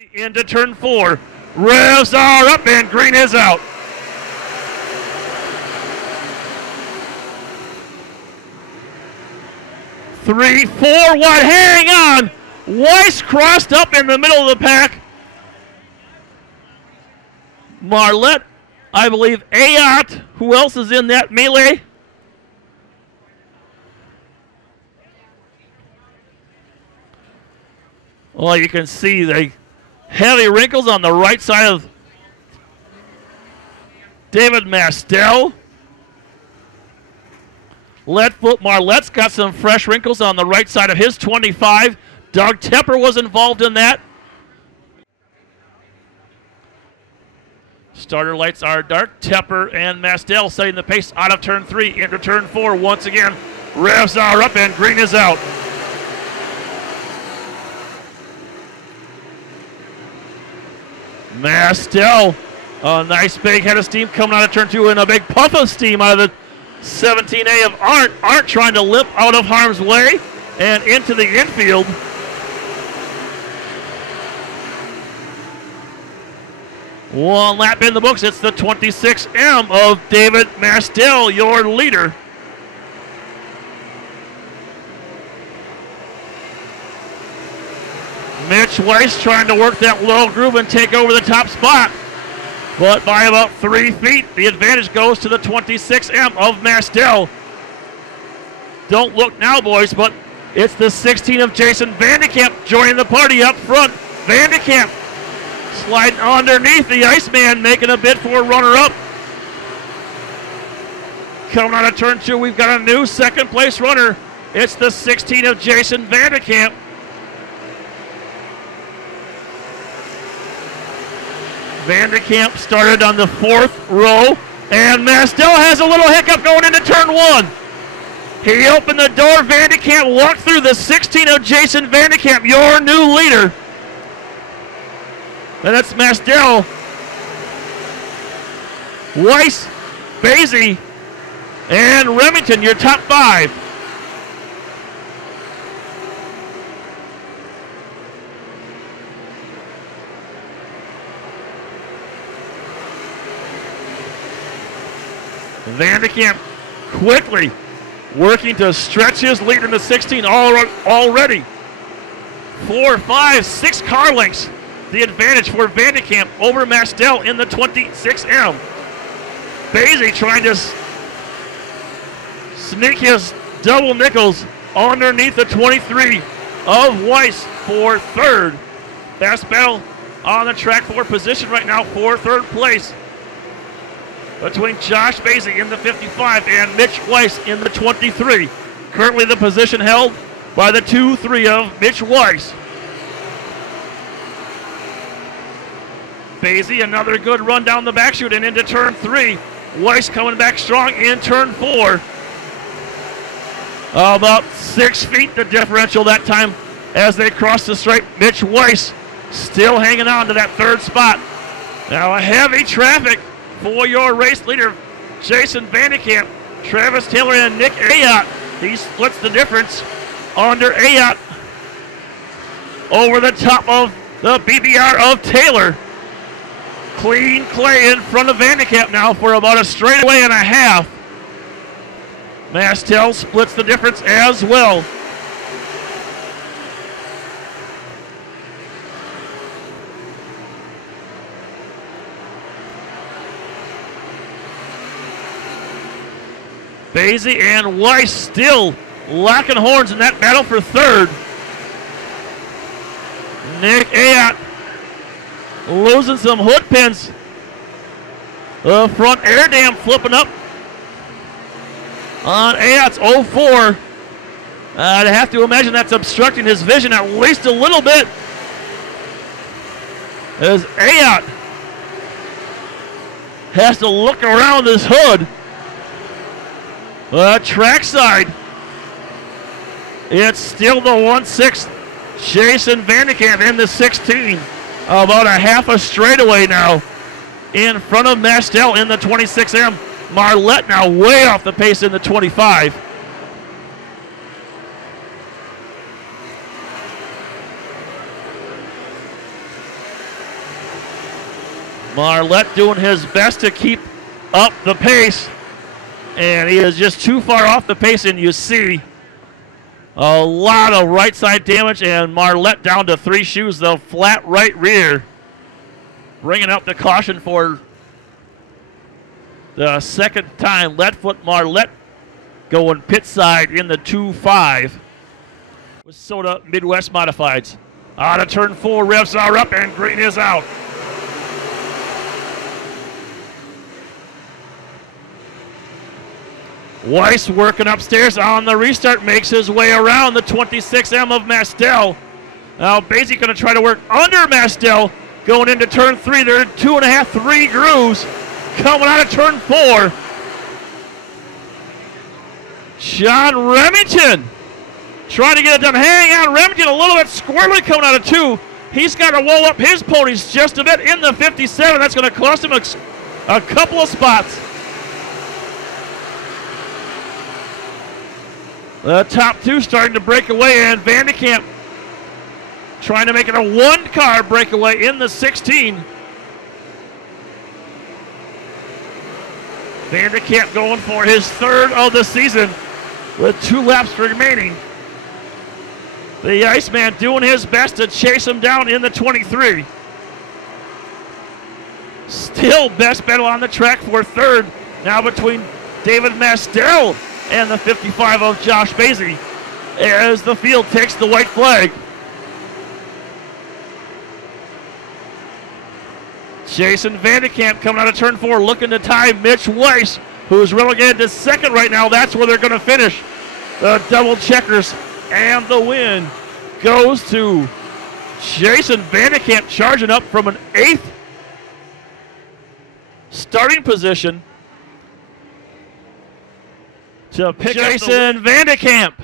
Into turn 4. Revs are up and green is out. Three, four wide, hang on. Weiss crossed up in the middle of the pack. Marlette, I believe Ayot. Who else is in that melee? Well, you can see the heavy wrinkles on the right side of David Mastel. Leadfoot Marlette's got some fresh wrinkles on the right side of his 25. Doug Tepper was involved in that. Starter lights are dark. Tepper and Mastel setting the pace out of turn 3 into turn 4. Once again, revs are up and green is out. Mastel, a nice big head of steam coming out of turn 2 and a big puff of steam out of the 17A of Arndt. Arndt trying to lip out of harm's way and into the infield. One lap in the books. It's the 26M of David Mastel, your leader. Mitch Weiss trying to work that low groove and take over the top spot. But by about 3 feet, the advantage goes to the 26M of Mastel. Don't look now, boys, but it's the 16 of Jason Vandekamp joining the party up front. Vandekamp sliding underneath the Iceman, making a bid for a runner-up. Coming out of turn 2, we've got a new second-place runner. It's the 16 of Jason Vandekamp. Vandekamp started on the 4th row, and Mastel has a little hiccup going into turn 1. He opened the door. Vandekamp walked through. The 16 of Jason Vandekamp, your new leader. And that's Mastel, Weiss, Basie, and Remington, your top 5. Vandekamp quickly working to stretch his lead in the 16 already. 4, 5, 6 car lengths. The advantage for Vandekamp over Mastel in the 26M. Basie trying to sneak his double nickels underneath the 23 of Weiss for 3rd. Fast battle on the track for position right now for 3rd place between Josh Basie in the 55 and Mitch Weiss in the 23. Currently the position held by the 2-3 of Mitch Weiss. Basie, another good run down the back chute and into turn 3. Weiss coming back strong in turn 4. About 6 feet the differential that time as they cross the stripe. Mitch Weiss still hanging on to that 3rd spot. Now a heavy traffic for your race leader, Jason Vandekamp. Travis Taylor and Nick Ayot. He splits the difference under Ayot over the top of the BBR of Taylor. Clean clay in front of Vandekamp now for about a straightaway and a half. Mastel splits the difference as well. Basie and Weiss still locking horns in that battle for 3rd. Nick Ayot losing some hood pins. The front air dam flipping up on Ayot's 04. I'd have to imagine that's obstructing his vision at least a little bit, as Ayot has to look around this hood. Trackside, it's still the 1-6 Jason Vandekamp in the 16. About a half a straightaway now in front of Mastel in the 26M. Marlette now way off the pace in the 25. Marlette doing his best to keep up the pace, and he is just too far off the pace, and you see a lot of right side damage, and Marlette down to 3 shoes, though, flat right rear. Bringing up the caution for the second time. Leadfoot Marlette going pit side in the 2.5 with Soda Midwest Modifieds. Out of turn 4, revs are up, and green is out. Weiss working upstairs on the restart, makes his way around the 26M of Mastel. Now Basie going to try to work under Mastel going into turn 3. There are 2.5, 3 grooves coming out of turn 4. John Remington trying to get it done. Hang on, Remington a little bit squirrely coming out of 2. He's got to roll up his ponies just a bit in the 57. That's going to cost him a couple of spots. The top 2 starting to break away, and Vandekamp trying to make it a 1-car breakaway in the 16. Vandekamp going for his 3rd of the season with 2 laps remaining. The Iceman doing his best to chase him down in the 23. Still best battle on the track for 3rd. Now between David Mastel and the 55 of Josh Basie as the field takes the white flag. Jason Vandekamp coming out of turn 4 looking to tie Mitch Weiss, who's relegated to 2nd right now. That's where they're going to finish. The double checkers, and the win goes to Jason Vandekamp, charging up from an 8th starting position to pick Jason Vandekamp.